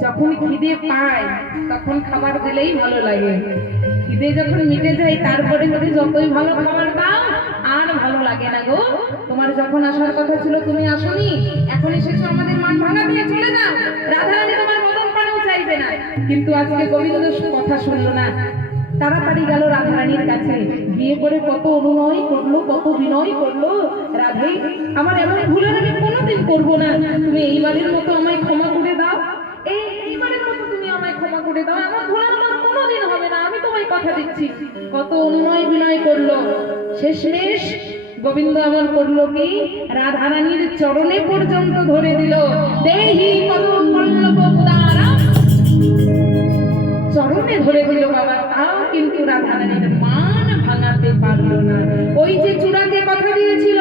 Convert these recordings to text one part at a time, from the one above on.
যখন খিদে পায়, তখন খাবার দিলেই ভালো লাগে। খিদে যখন মিটে যায়, তারপরে তুমি যতই ভালো খাবার দাও, আর ভালো লাগে না গো। তোমার যখন আসার কথা ছিল, তুমি আসনি। এখন এসেছ, আমাদের মান ভাঙা দিয়ে চলে যাও। রাধারানী তোমার মদন পানেও চাইবে না। কিন্তু আজকে গোবিন্দ কথা শুনলো না। তাড়াতাড়ি গেল রাধারানীর কাছে। গিয়ে পরে কত অনুনয় করল, কত বিনয় করল। রাধে, আমার এমন ভুলের আমি কোনোদিন করব না। তুমি এইবারের মতো আমায় ক্ষমা করে তোমায় কথা দিচ্ছি। কত অনুনয় বিনয় করল। শেষমেশ গোবিন্দ আমল করল কি? রাধারানীর চরণে পর্যন্ত ধরে দিল। দেহি চরণে ধরে দিল বাবা তাও কিন্তু রাধারানীর মান ভাঙাতে পারল না। ওই যে চূড়াতে কথা দিয়েছিল,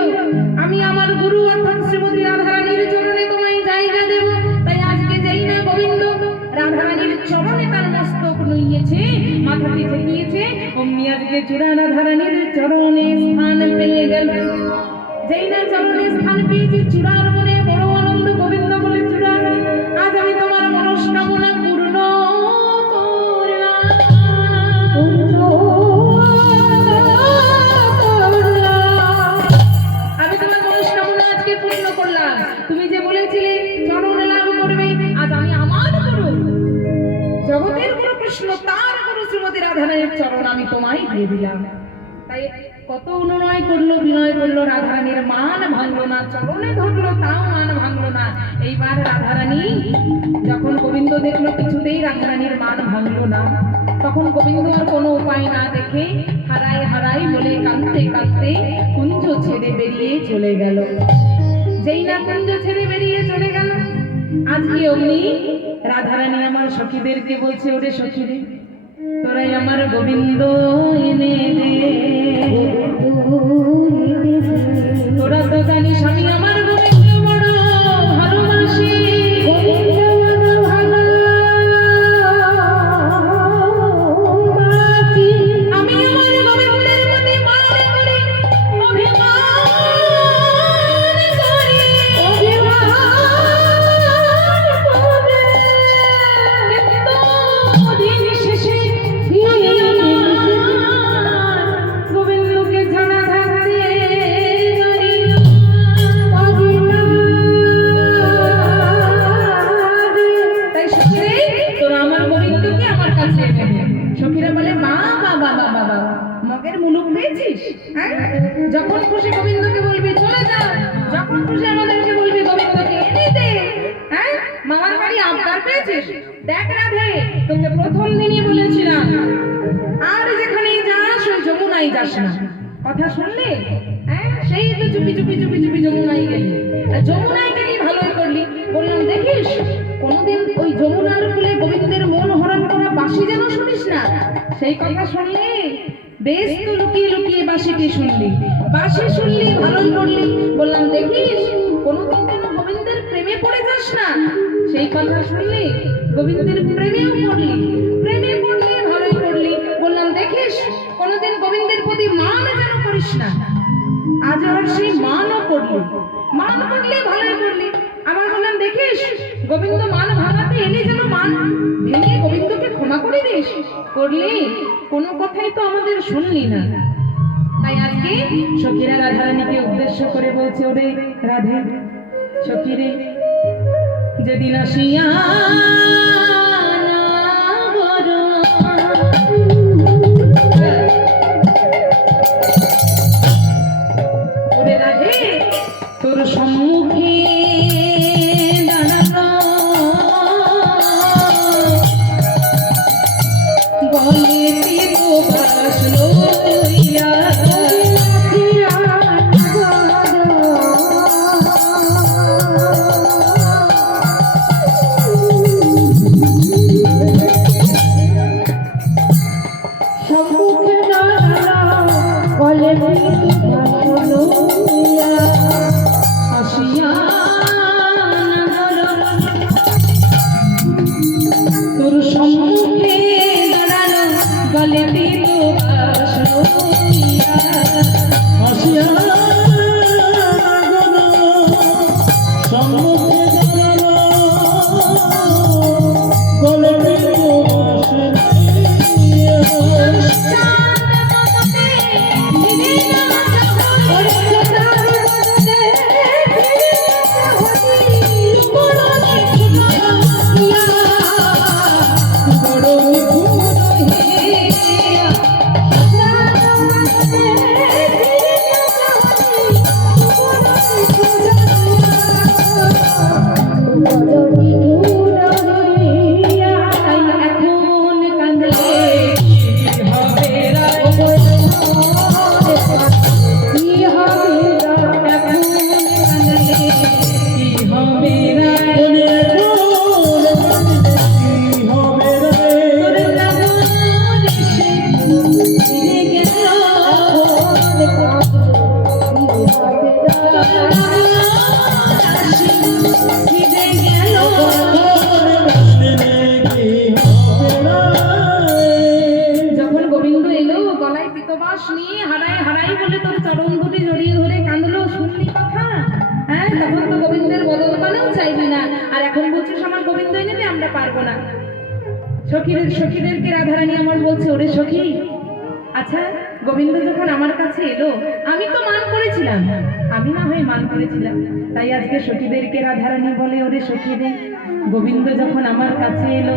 আমি আমার গুরু অর্থাৎ শ্রীমতী রাধারানীর চরণে তোমায় জায়গা দেব ঠেকিয়েছে আজকে চূড়া রাধারানীর চরণে স্থান পেয়ে গেল। যেই না চরণে স্থান পেয়েছে, চূড়ার মনে বড় আনন্দ গোবিন্দ বলে চূড়া আজ আমি তোমার মনস্কামনা পূর্ণ আমি তোমার মনস্কামনা আজকে পূর্ণ করলাম। তুমি যে বলেছিলে, চরণ লাভ করবে, আজ আমি আমার জগতের গুরু কৃষ্ণ তার শ্রীমতী রাধারানীর চরণ আমি তোমায় দিয়ে দিলাম। তাই কত অনুনয় করল, বিনয় করল, রাধারানীর মান ভাঙলো না, চরণে ধরলো, তাও মান ভাঙলো না। এইবার রাধারানী, যখন গোবিন্দ দেখল, কিছুতেই রাধারানীর মান ভাঙলো না। তখন গোবিন্দ আর কোনো উপায় না দেখে হারাই হারাই বলে কাঁদতে কাঁদতে কুঞ্জ ছেড়ে বেরিয়ে চলে গেল। যেই না কুঞ্জ ছেড়ে বেরিয়ে চলে গেল, আজকে অমনি রাধারানী আমার সখীদেরকে বলছে, ওরে সখীরে তোরাই আমার গোবিন্দ এনে দে। মগের মুলুক পেয়েছিস? হ্যাঁ? যখন খুশি গোবিন্দকে বলবি, চলে যা। যখন খুশি আমাদেরকে বলবি, গোবিন্দকে এনে দে। হ্যাঁ? মামার বাড়ি আবদার পেয়েছিস? দেখ রাধে, তোকে প্রথম দিনই বলেছিলাম, আর যেখানেই যাস, ওই যমুনাই যাস না। কথা শুনলে? হ্যাঁ? সেই তো চুপি চুপি চুপি চুপি যমুনাই গেলি। যমুনাই গেলি, ভালোই করলি। বললাম, দেখিস, কোনোদিন ওই যমুনার কুলে গোবিন্দের মন হরণ করা বাসি যেন শুনিস না? সেই কথা শুনলে? বেশ তো লুকিয়ে লুকিয়ে বাসিটি শুনলি। বাসি শুনলি ভালোই করলি। বললাম, দেখিস, কোনোদিন যেন গোবিন্দের প্রেমে পড়ে যাস না। সেই কথা শুনলি, গোবিন্দের প্রেমেও পড়লি। প্রেমে পড়লি ভালোই করলি। বললাম, দেখিস, কোনোদিন গোবিন্দের প্রতি মান যেন করিস না। আজ আর সেই মানও করলি। মান করলি ভালোই করলি। আবার বললাম, দেখিস, গোবিন্দ মান ভাঙাতে এলে যেন মান ভেঙে গোবিন্দকে ক্ষমা করে দিস করলি কোনো কথাই তো আমাদের শুনলি না। তাই আজকে সখীরা রাধারানীকে উদ্দেশ্য করে বলছে, ওরে রাধে, সখীরে, যেদিন আসিয়া রস নিয়ে হারাই হারাই বলে তোর চরণ দুটি জড়িয়ে ধরে কাঁদলো শুনলি কথা হ্যাঁ তখন তো গোবিন্দের বদল মানেও চাইবি না। আর এখন বলছিস আমার গোবিন্দ এনে আমরা পারব না। সখীদের সখীদেরকে রাধারানী আমার বলছে, ওরে সখী আচ্ছা গোবিন্দ যখন আমার কাছে এলো, আমি তো মান করেছিলাম। আমি না হয়ে মান করেছিলাম। তাই আজকে সখীদেরকে রাধারানী বলে ওরে সখীদের। গোবিন্দ যখন আমার কাছে এলো